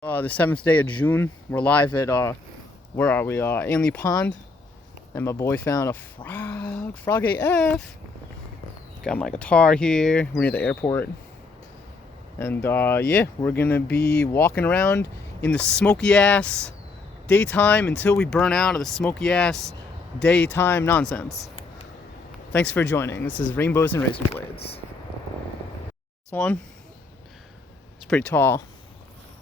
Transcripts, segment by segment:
The 7th day of June. We're live at where are we? Ainley Pond, and my boy found a frog AF. Got my guitar here. We're near the airport, and yeah, we're gonna be walking around in the smoky ass daytime until we burn out of the smoky ass daytime nonsense. Thanks for joining. This is Rainbows and Razor Blades. This one, it's pretty tall.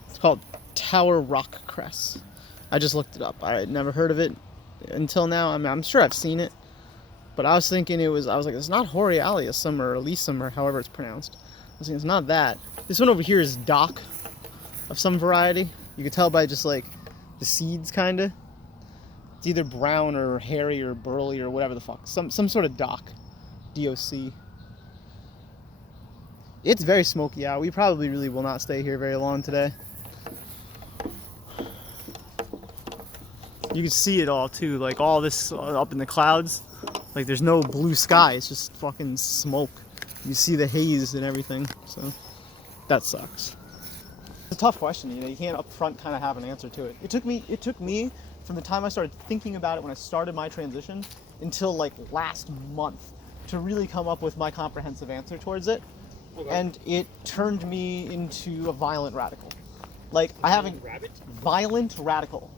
It's called Tower Rock Cress. I just looked it up. I had never heard of it until now. I'm sure I've seen it, but I was thinking I was like, it's not Horealium or Elysium or however it's pronounced. I was thinking it's not that. This one over here is dock of some variety. You can tell by just like the seeds, kinda. It's either brown or hairy or burly or whatever the fuck. Some sort of dock. DOC. It's very smoky out. We probably really will not stay here very long today. You can see it all too, like all this up in the clouds. Like there's no blue sky, it's just fucking smoke. You see the haze and everything, so that sucks. It's a tough question, you know, you can't up front kind of have an answer to it. It took me from the time I started thinking about it when I started my transition until like last month to really come up with my comprehensive answer towards it. Okay. And it turned me into a violent radical. Like I haven't... Violent radical.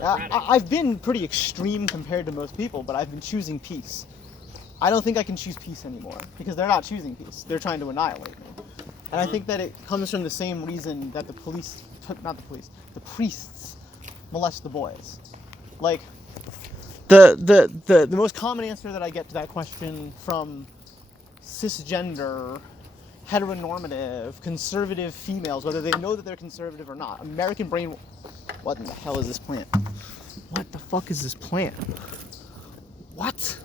I've been pretty extreme compared to most people, but I've been choosing peace. I don't think I can choose peace anymore, because they're not choosing peace. They're trying to annihilate me. And I think that it comes from the same reason that the priests molest the boys. Like, the most common answer that I get to that question from cisgender, heteronormative, conservative females, whether they know that they're conservative or not, American brain... What in the hell is this plant? What the fuck is this plant? What?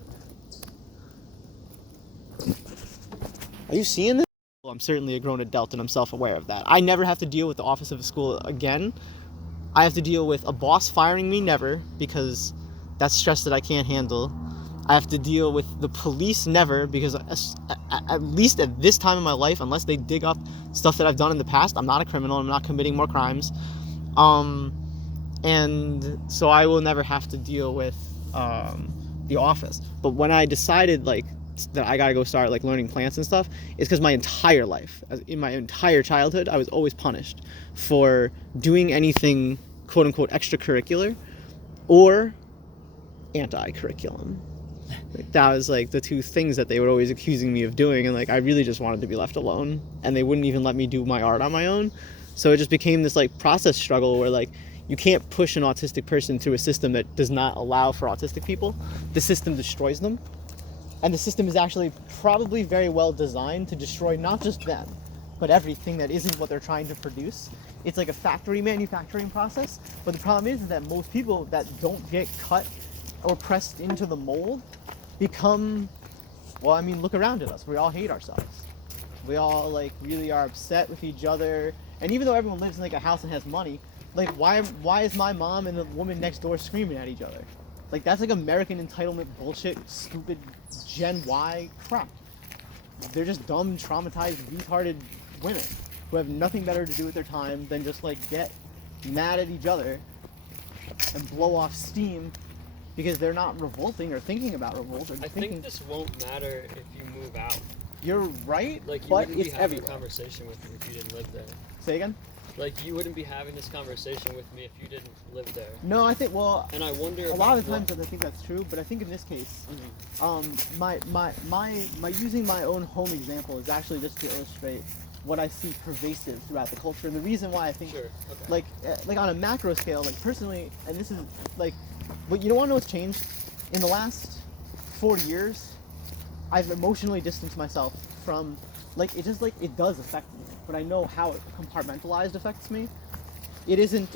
Are you seeing this? Well, I'm certainly a grown adult and I'm self-aware of that. I never have to deal with the office of a school again. I have to deal with a boss firing me, never, because that's stress that I can't handle. I have to deal with the police, never, because at least at this time in my life, unless they dig up stuff that I've done in the past, I'm not a criminal, I'm not committing more crimes. And so I will never have to deal with the office. But when I decided like that I gotta go start like learning plants and stuff, it's because my entire life, in my entire childhood, I was always punished for doing anything quote unquote extracurricular or anti-curriculum. Like, that was like the two things that they were always accusing me of doing, and like I really just wanted to be left alone, and they wouldn't even let me do my art on my own. So it just became this like process struggle where like you can't push an autistic person through a system that does not allow for autistic people. The system destroys them. And the system is actually probably very well designed to destroy not just them, but everything that isn't what they're trying to produce. It's like a factory manufacturing process. But the problem is that most people that don't get cut or pressed into the mold become, well, I mean, look around at us. We all hate ourselves. We all like really are upset with each other. And even though everyone lives in like a house and has money, like why is my mom and the woman next door screaming at each other? Like that's like American entitlement bullshit, stupid Gen Y crap. They're just dumb, traumatized, retarded women who have nothing better to do with their time than just like get mad at each other and blow off steam because they're not revolting or thinking about revolt. I think this won't matter if you move out. You're right, like you but wouldn't be it's having everywhere. a conversation with me if you didn't live there. Say again? Like you wouldn't be having this conversation with me if you didn't live there. No, I think, well, and I wonder a lot of the times I think that's true, but I think in this case, my using my own home example is actually just to illustrate what I see pervasive throughout the culture, and the reason why I think, sure, okay. like on a macro scale, like personally, and this is like, but you don't want to know what's changed in the last 4 years. I've emotionally distanced myself from, like, it just, like, it does affect me, but I know how it compartmentalized affects me. It isn't,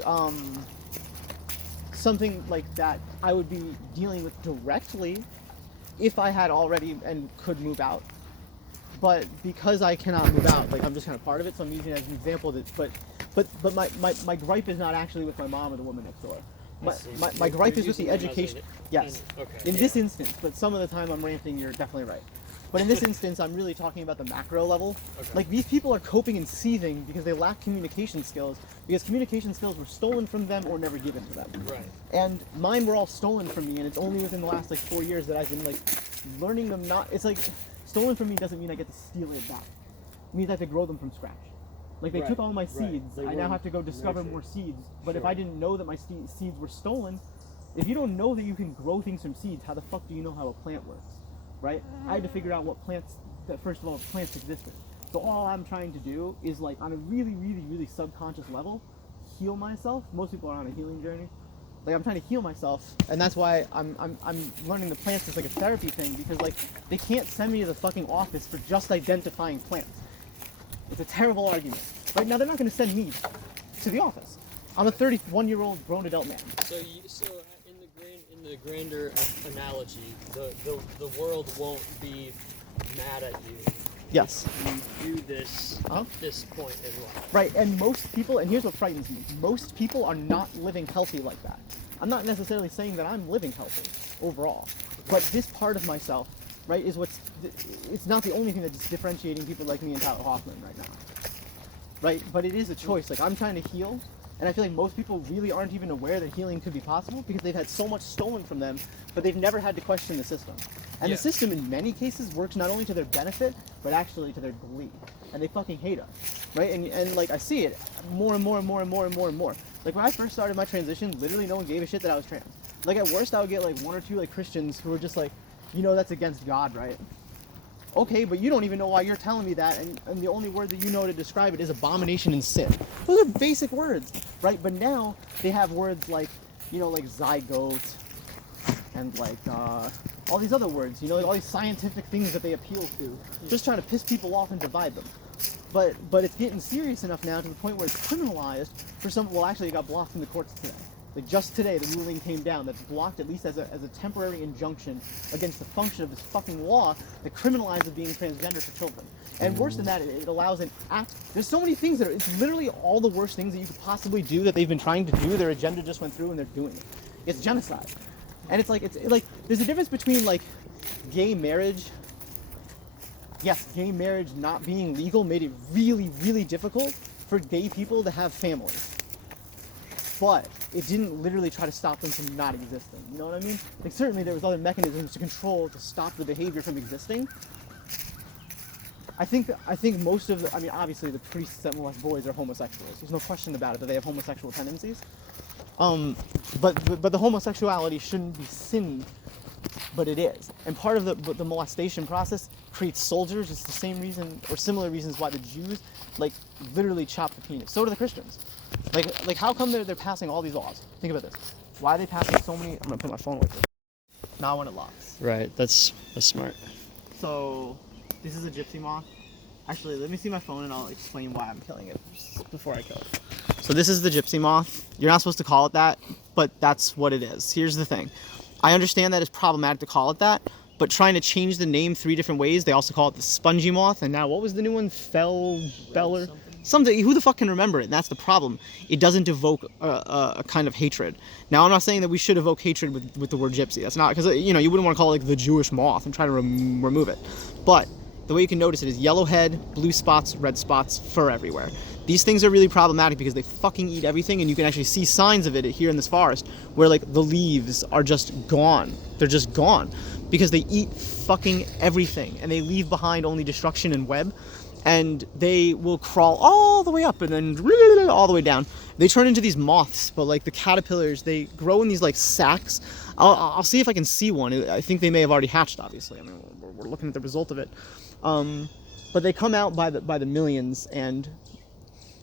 something like that I would be dealing with directly if I had already and could move out. But because I cannot move out, like, I'm just kind of part of it, so I'm using it as an example that, but my gripe is not actually with my mom or the woman next door. My gripe is with the education. Yes, in this instance, but some of the time I'm ranting, you're definitely right. But in this instance, I'm really talking about the macro level. Okay. Like, these people are coping and seething because they lack communication skills, because communication skills were stolen from them or never given to them. Right. And mine were all stolen from me, and it's only within the last, like, 4 years that I've been, like, learning them not... It's like, stolen from me doesn't mean I get to steal it back. It means I have to grow them from scratch. Like, they took all my seeds. I now have to go discover more seeds. But if I didn't know that my seeds were stolen, if you don't know that you can grow things from seeds, how the fuck do you know how a plant works? Right? I had to figure out what plants, that first of all, plants existed. So all I'm trying to do is, like, on a really, really, really subconscious level, heal myself. Most people are on a healing journey. Like, I'm trying to heal myself, and that's why I'm learning the plants as, like, a therapy thing, because, like, they can't send me to the fucking office for just identifying plants. It's a terrible argument. Right now, they're not going to send me to the office. I'm a 31-year-old grown adult man. So in the grander analogy, the world won't be mad at you. Yes. If you do this this point in life. Right, and most people, and here's what frightens me, most people are not living healthy like that. I'm not necessarily saying that I'm living healthy overall, but this part of myself, right, is it's not the only thing that's differentiating people like me and Tyler Hoffman right now. Right, but it is a choice. Like, I'm trying to heal, and I feel like most people really aren't even aware that healing could be possible because they've had so much stolen from them, but they've never had to question the system. And the system, in many cases, works not only to their benefit, but actually to their glee. And they fucking hate us, right? And like, I see it more and more and more and more and more and more. Like, when I first started my transition, literally no one gave a shit that I was trans. Like, at worst, I would get, like, 1 or 2, like, Christians who were just like, you know, that's against God, right? Okay, but you don't even know why you're telling me that, and the only word that you know to describe it is abomination and sin. Those are basic words, right? But now they have words like, you know, like zygote, and like all these other words, you know, like all these scientific things that they appeal to, just trying to piss people off and divide them. But it's getting serious enough now to the point where it's criminalized for some. Well, actually, it got blocked in the courts today. Like, just today, the ruling came down that's blocked, at least as a temporary injunction against the function of this fucking law that criminalizes being transgender for children. And worse than that, it allows an act. There's so many things that it's literally all the worst things that you could possibly do that they've been trying to do. Their agenda just went through and they're doing it. It's genocide. And it's like, there's a difference between, like, gay marriage. Yes, gay marriage not being legal made it really, really difficult for gay people to have families. But it didn't literally try to stop them from not existing. You know what I mean? Like, certainly there was other mechanisms to control, to stop the behavior from existing. I think most of the, I mean, obviously the priests that molest boys are homosexuals. There's no question about it that they have homosexual tendencies. But the homosexuality shouldn't be sin, but it is. And part of the molestation process creates soldiers. It's the same reason, or similar reasons, why the Jews, like, literally chop the penis. So do the Christians. Like how come they're passing all these laws? Think about this. Why are they passing so many? I'm gonna put my phone away. Not when it locks. Right. That's smart. So this is a gypsy moth. Actually, let me see my phone and I'll explain why I'm killing it before I kill it. So this is the gypsy moth. You're not supposed to call it that, but that's what it is. Here's the thing. I understand that it's problematic to call it that, but trying to change the name 3 different ways, they also call it the spongy moth, and now what was the new one? Beller? Something. Who the fuck can remember it? And that's the problem. It doesn't evoke a kind of hatred. Now, I'm not saying that we should evoke hatred with the word gypsy. That's not, because, you know, you wouldn't want to call it, like, the Jewish moth and try to remove it. But the way you can notice it is yellow head, blue spots, red spots, fur everywhere. These things are really problematic because they fucking eat everything, and you can actually see signs of it here in this forest where, like, the leaves are just gone. They're just gone because they eat fucking everything, and they leave behind only destruction and web. And they will crawl all the way up and then all the way down. They turn into these moths, but, like, the caterpillars, they grow in these, like, sacs. I'll see if I can see one. I think they may have already hatched, obviously. I mean, we're looking at the result of it. But they come out by the millions, and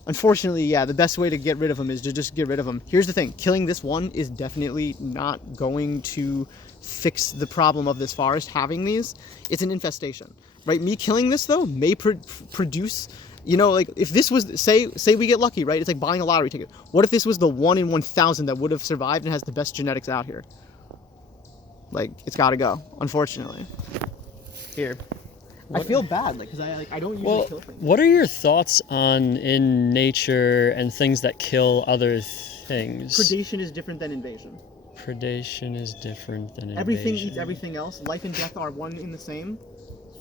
unfortunately, yeah, the best way to get rid of them is to just get rid of them. Here's the thing. Killing this one is definitely not going to fix the problem of this forest having these. It's an infestation. Right, me killing this, though, may produce, you know, like, if this was, say we get lucky, right? It's like buying a lottery ticket. What if this was the 1 in 1,000 that would have survived and has the best genetics out here? Like, it's got to go, unfortunately. Here. I feel bad, like, because I don't usually kill things. What are your thoughts on in nature and things that kill other things? Predation is different than invasion. Predation is different than invasion. Everything eats everything else. Life and death are one in the same.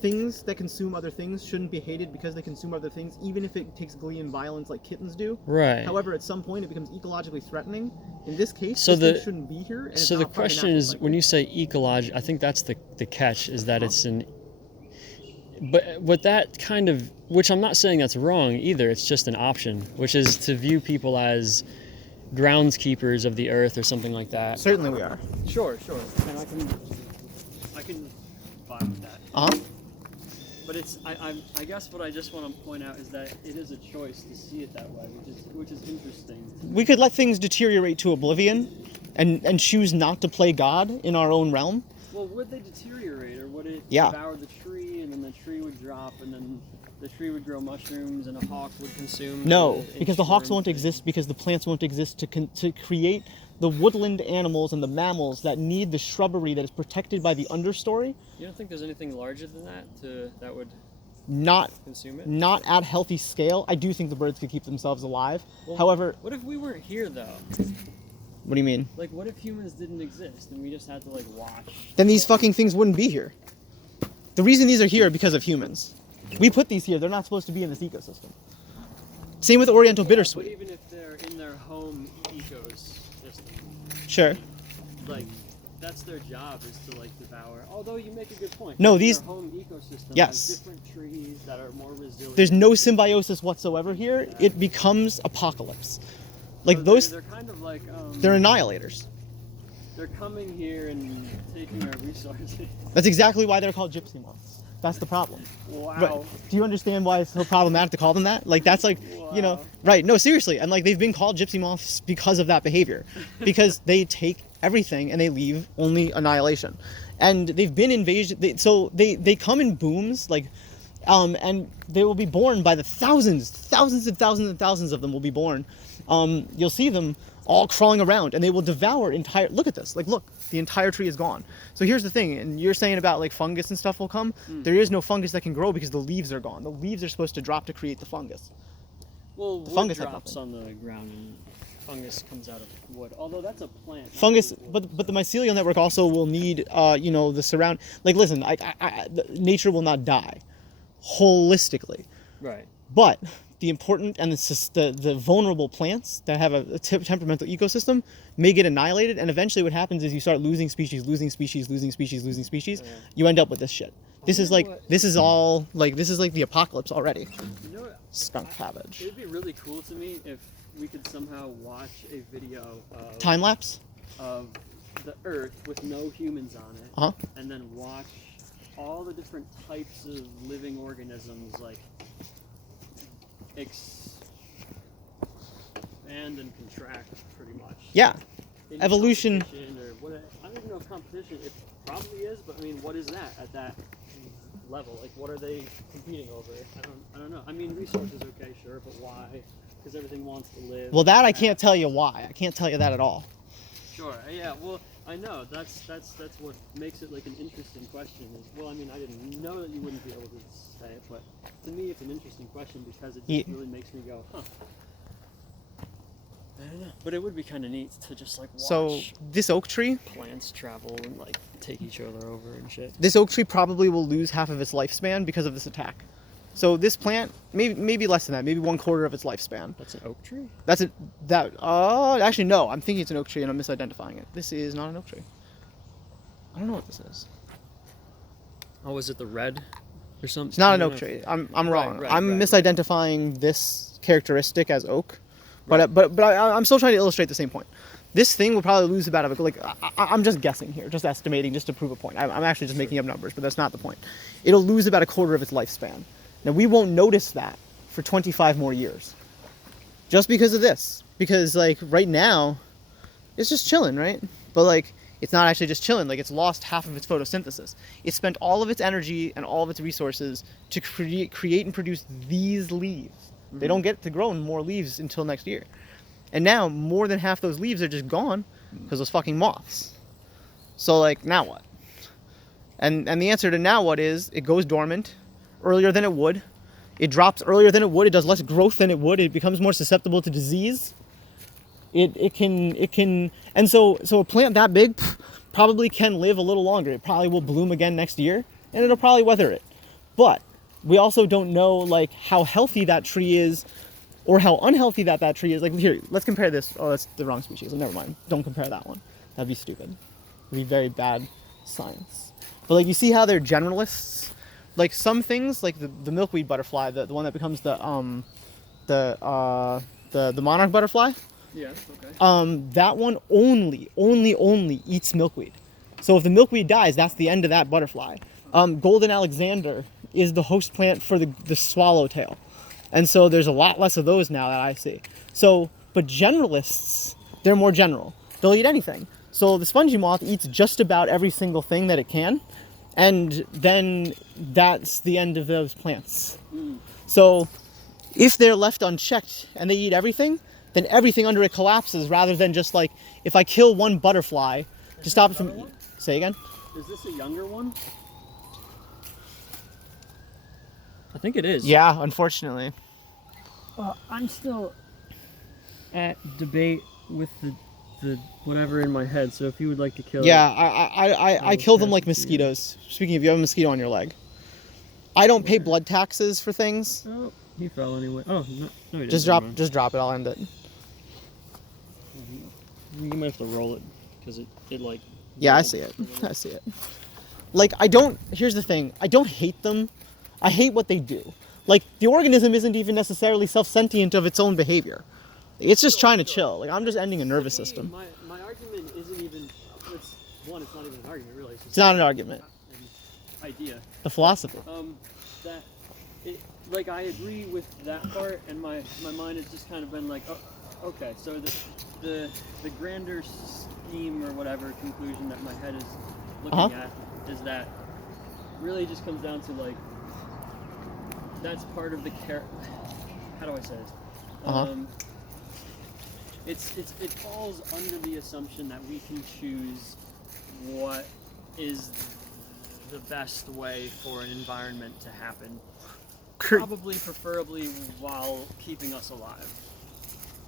things that consume other things shouldn't be hated because they consume other things, even if it takes glee and violence like kittens do. Right. However, at some point it becomes ecologically threatening. In this case, So this thing shouldn't be here. And So the question is, when you say ecological, I think that's the catch, is that it's an. But what that kind of, which I'm not saying that's wrong either. It's just an option, which is to view people as groundskeepers of the earth or something like that. Certainly we are. Sure, and I can vibe with that. Uh-huh. But it's I guess what I just want to point out is that it is a choice to see it that way, which is interesting. We could let things deteriorate to oblivion, and choose not to play God in our own realm. Well, would they deteriorate, or would it Yeah. devour the tree, and then the tree would drop, and then the tree would grow mushrooms, and a hawk would consume? No, because the hawks won't exist, because the plants won't exist to create the woodland animals and the mammals that need the shrubbery that is protected by the understory. You don't think there's anything larger than that would Not consume it? Not at healthy scale. I do think the birds could keep themselves alive. Well, However, what if we weren't here though? what do you mean? Like, what if humans didn't exist and we just had to like watch? Then these fucking things wouldn't be here. The reason these are here are because of humans. We put these here. They're not supposed to be in this ecosystem. Same with Oriental But bittersweet. even if they're in their home ecosystem, Sure. like that's their job is to like devour. Although you make a good point. No, Their these- home ecosystem Yes. has different trees that are more resilient. There's no symbiosis whatsoever here. It becomes apocalypse. Like So those, they're kind of like they're annihilators. they're coming here and taking our resources. That's exactly why they're called gypsy moths. That's the problem. Wow. But do you understand why it's so problematic to call them that? Like that's like, you know, Wow. right? No, seriously, and like they've been called gypsy moths because of that behavior, because they take everything and they leave only annihilation, and they've been invasion. So they come in booms, like, and they will be born by the thousands and thousands of them will be born. You'll see them all crawling around, and they will devour entire. Look at this. Like, look, the entire tree is gone. So here's the thing, and you're saying about like fungus and stuff will come. There is no fungus that can grow because the leaves are gone. The leaves are supposed to drop to create the fungus. Well, wood fungus have drops on the ground and fungus comes out of wood. Although that's a plant. not Fungus, really wood. but the mycelial network also will need, you know, the surround. Like, listen, nature will not die, holistically, Right. but the important and the vulnerable plants that have a temperamental ecosystem may get annihilated, and eventually what happens is you start losing species. Yeah. You end up with this shit. This is wonder like, what- this is all, like, this is like the apocalypse already. You know what? Skunk cabbage. It'd be really cool to me if we could somehow watch a video of, Time lapse? of the Earth with no humans on it, Uh-huh. and then watch all the different types of living organisms like expand and contract, pretty much. Yeah. In Evolution. competition or what? I don't even know if competition. It probably is, but I mean, what is that at that level? Like, what are they competing over? I don't know. I mean, resources, okay, sure, but why? Because everything wants to live. Well, that I can't tell you why. I can't tell you that at all. Sure. Yeah. Well, I know that's what makes it like an interesting question. Is well, I mean, I didn't know that you wouldn't be able to say it, but to me, it's an interesting question because it just really makes me go, huh. I don't know. But it would be kind of neat to just like watch So this oak tree, plants travel and like take each other over and shit. this oak tree probably will lose half of its lifespan because of this attack. So this plant, maybe less than that, maybe 1/4 of its lifespan. That's an oak tree? That's it. Actually no, I'm thinking it's an oak tree and I'm misidentifying it. This is not an oak tree. I don't know what this is. Oh, is it the red or something? It's not an oak tree. I'm wrong. I'm misidentifying this characteristic as oak, but I'm still trying to illustrate the same point. This thing will probably lose about I'm just guessing here, just estimating, just to prove a point. I'm actually just making up numbers, but that's not the point. It'll lose about 1/4 of its lifespan. Now we won't notice that for 25 more years, just because of this. Because like right now, it's just chilling, right? But like it's not actually just chilling. Like it's lost half of its photosynthesis. It spent all of its energy and all of its resources to create and produce these leaves. Mm-hmm. They don't get to grow more leaves until next year. And now more than half those leaves are just gone because those fucking moths. So like now what? And the answer to now what is it goes dormant earlier than it would. It drops earlier than it would. It does less growth than it would. It becomes more susceptible to disease. It can and so a plant that big probably can live a little longer. It probably will bloom again next year and it'll probably weather it. But we also don't know like how healthy that tree is or how unhealthy that tree is. Like here, let's compare this. Oh, that's the wrong species. Never mind. Don't compare that one. That'd be stupid. It'd be very bad science. But like you see how they're generalists? Like some things, like the milkweed butterfly, the one that becomes the monarch butterfly, Yeah. Okay. that one only eats milkweed. So if the milkweed dies, that's the end of that butterfly. Golden Alexander is the host plant for the swallowtail. And so there's a lot less of those now that I see. So, but generalists, they're more general. They'll eat anything. So the spongy moth eats just about every single thing that it can. And then that's the end of those plants. So if they're left unchecked and they eat everything, then everything under it collapses rather than just like, if I kill one butterfly to stop it from... Say again? Is this a younger one? I think it is. Yeah, unfortunately. I'm still at debate with the whatever in my head. So if you would like to kill Yeah, it, I kill them like mosquitoes. Speaking of, you have a mosquito on your leg. I don't pay blood taxes for things. Oh, he fell anyway. Oh, no, he didn't. Just drop it. I'll end it. You might have to roll it because it like. Yeah, I see it. I see it. Like here's the thing. I don't hate them. I hate what they do. Like the organism isn't even necessarily self-sentient of its own behavior. It's just trying to chill. Like I'm just ending a nervous system. My argument isn't even. It's not even an argument really. It's not an argument. An idea. A philosophy. That it like I agree with that part, and my mind has just kind of been like, oh, okay, so the grander scheme or whatever conclusion that my head is looking at is that really just comes down to like that's part of the how do I say this? It falls under the assumption that we can choose what is the best way for an environment to happen. Probably, preferably, while keeping us alive.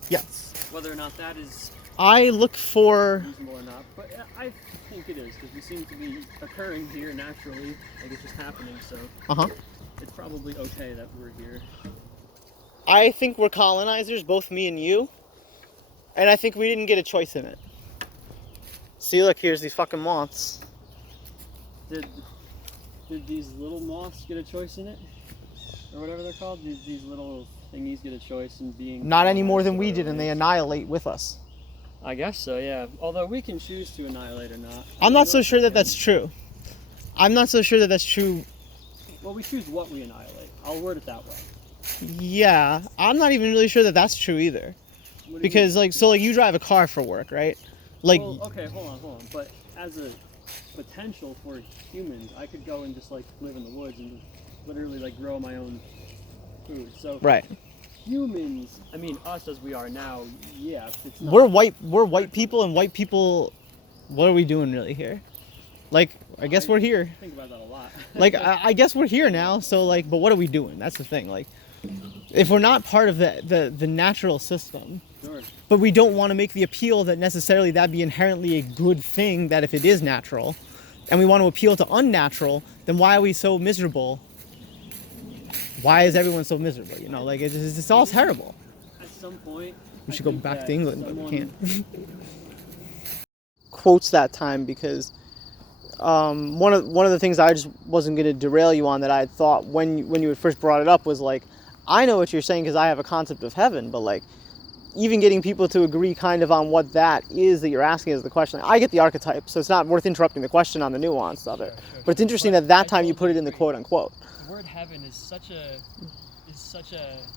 Yes. Whether or not that is I look for reasonable or not, but I think it is because we seem to be occurring here naturally, like it's just happening. So it's probably okay that we're here. I think we're colonizers, both me and you, and I think we didn't get a choice in it. See, look, here's these fucking moths. Did these little moths get a choice in it, or whatever they're called? These little thingies get a choice in being. Not any more than we did, and they annihilate with us. I guess so, yeah. Although we can choose to annihilate or not. I'm not so sure that that's true. I'm not so sure that that's true. Well, we choose what we annihilate. I'll word it that way. Yeah, I'm not even really sure that that's true either. Because like you drive a car for work, right? Like well, okay, hold on. But as a potential for humans, I could go and just like live in the woods and literally like grow my own food. So right. Humans, I mean us as we are now, yeah. It's not we're white people, and white people, what are we doing really here? Like, I guess we're here. I think about that a lot. Like, I guess we're here now, so like, but what are we doing? That's the thing. Like, if we're not part of the natural system, Sure. But we don't want to make the appeal that necessarily that'd be inherently a good thing, that if it is natural, and we want to appeal to unnatural, then why are we so miserable? Why is everyone so miserable? You know, like it's all terrible. At some point, we should go back to England, but we can't. Quotes that time because one of the things I just wasn't going to derail you on that I had thought when you had first brought it up was like, I know what you're saying because I have a concept of heaven, but like even getting people to agree kind of on what that is that you're asking is the question. I get the archetype, so it's not worth interrupting the question on the nuance of it. Sure. But it's interesting that time you put it in the quote unquote. The word heaven is such a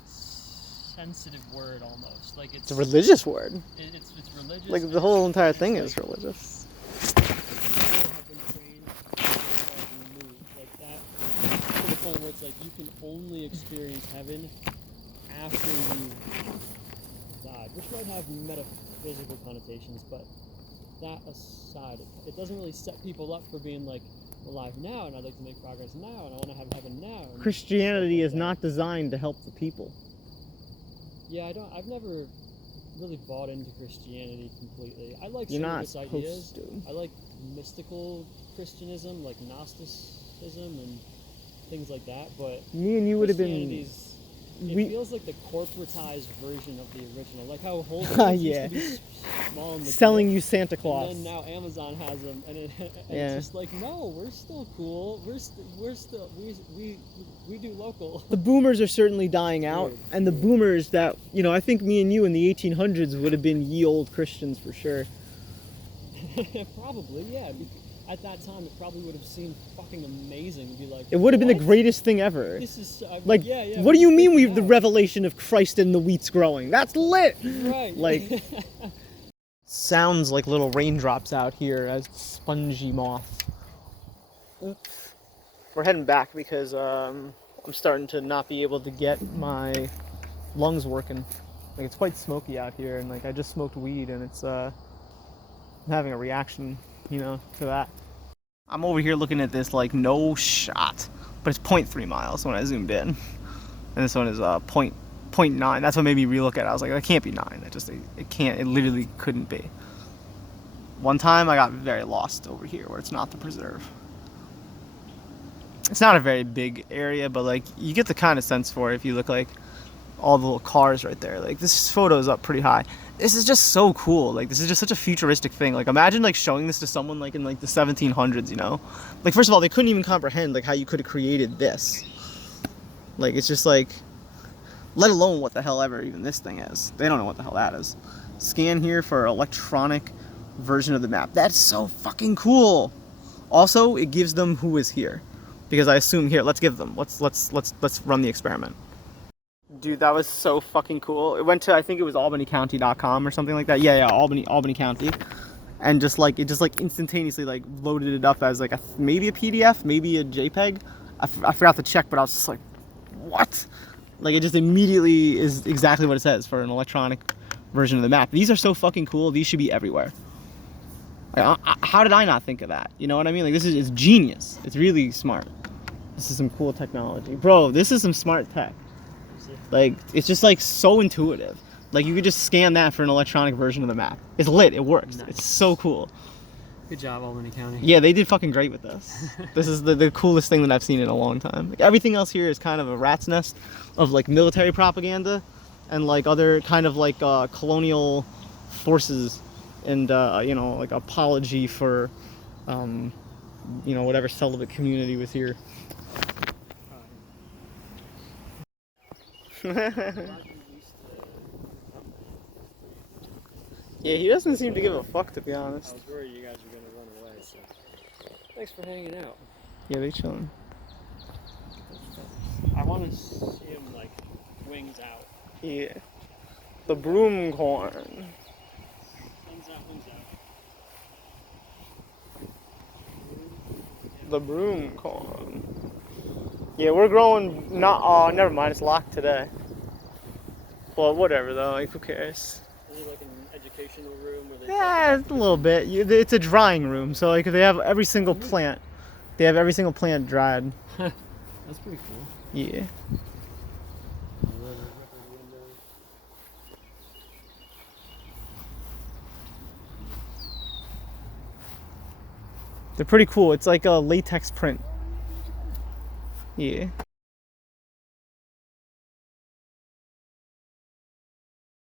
sensitive word almost. Like it's a religious word. It's religious. Like the whole entire thing is religious. People have been trained to move like that to the point where it's like you can only experience heaven after you died, which might have metaphysical connotations, but that aside, it doesn't really set people up for being like alive now, and I'd like to make progress now, and I want to have heaven now. Christianity is not designed to help the people. Yeah, I've never really bought into Christianity completely. I like some of its ideas. I like mystical Christianism, like Gnosticism, and things like that. But Me and you would have been. Christianity's- It We, feels like the corporatized version of the original, like how Whole Foods Yeah. used to be small and selling you Santa Claus. and then now Amazon has them, and, Yeah. it's just like, no, we're still cool. We do local. The boomers are certainly dying out, Weird. and the boomers that, you know, I think me and you in the 1800s would have been ye old Christians for sure. Probably, yeah. At that time, it probably would have seemed fucking amazing to be like. It would have been the "What? greatest thing ever. This is Like, yeah. what do you mean we've the now?" revelation of Christ and the wheat's growing? That's lit! Right. Like, sounds like little raindrops out here as spongy moths. Oops. We're heading back because I'm starting to not be able to get my lungs working. Like, it's quite smoky out here, and like I just smoked weed, and it's I'm having a reaction, you know, to that. I'm over here looking at this like no shot, but it's 0.3 miles when I zoomed in, and this one is 0.9. That's what made me relook at it. I was like, that can't be 9. It can't. It literally couldn't be. One time I got very lost over here where it's not the preserve. It's not a very big area, but like you get the kind of sense for it if you look like all the little cars right there. Like this photo is up pretty high. This is just so cool. Like this is just such a futuristic thing. Like imagine like showing this to someone like in like the 1700s, you know? Like first of all, they couldn't even comprehend like how you could have created this. Like it's just like, let alone what the hell ever even this thing is. They don't know what the hell that is. Scan here for electronic version of the map. That's so fucking cool. Also, it gives them who is here. Because I assume here, let's give them. Let's run the experiment. Dude, that was so fucking cool. It went to, I think it was albanycounty.com or something like that. Yeah, Albany County. And just like, it just like instantaneously like loaded it up as like maybe a PDF, maybe a JPEG. I forgot to check, but I was just like, what? Like it just immediately is exactly what it says for an electronic version of the map. These are so fucking cool. These should be everywhere. Like, how did I not think of that? You know what I mean? Like this is, it's genius. It's really smart. This is some cool technology. Bro, this is some smart tech. Like, it's just like so intuitive. Like you could just scan that for an electronic version of the map. It's lit, it works. Nice. It's so cool. Good job, Albany County. Yeah, they did fucking great with this. This is the coolest thing that I've seen in a long time. Like, everything else here is kind of a rat's nest of like military propaganda and like other kind of like colonial forces and you know, like apology for you know, whatever celibate community was here. Yeah, he doesn't seem to give a fuck, to be honest. I was worried you guys were gonna run away, so thanks for hanging out. Yeah, they chilling. I want to see him like wings out. Yeah. The broom corn. Wings out, wings out. The broom corn. Yeah, we're growing not, oh, never mind, it's locked today. Well, whatever though, like, who cares? Is it like an educational room where they Yeah, a little bit. It's a drying room, so like they have every single plant. They have every single plant dried. That's pretty cool. Yeah. They're pretty cool. It's like a latex print. Yeah.